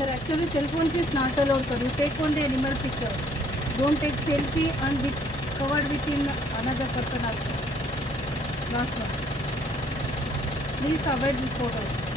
Sir, actually cell phones is not allowed, sir. You take only animal pictures. Don't take selfie and with covered within another person also. Last one. Please avoid these photos.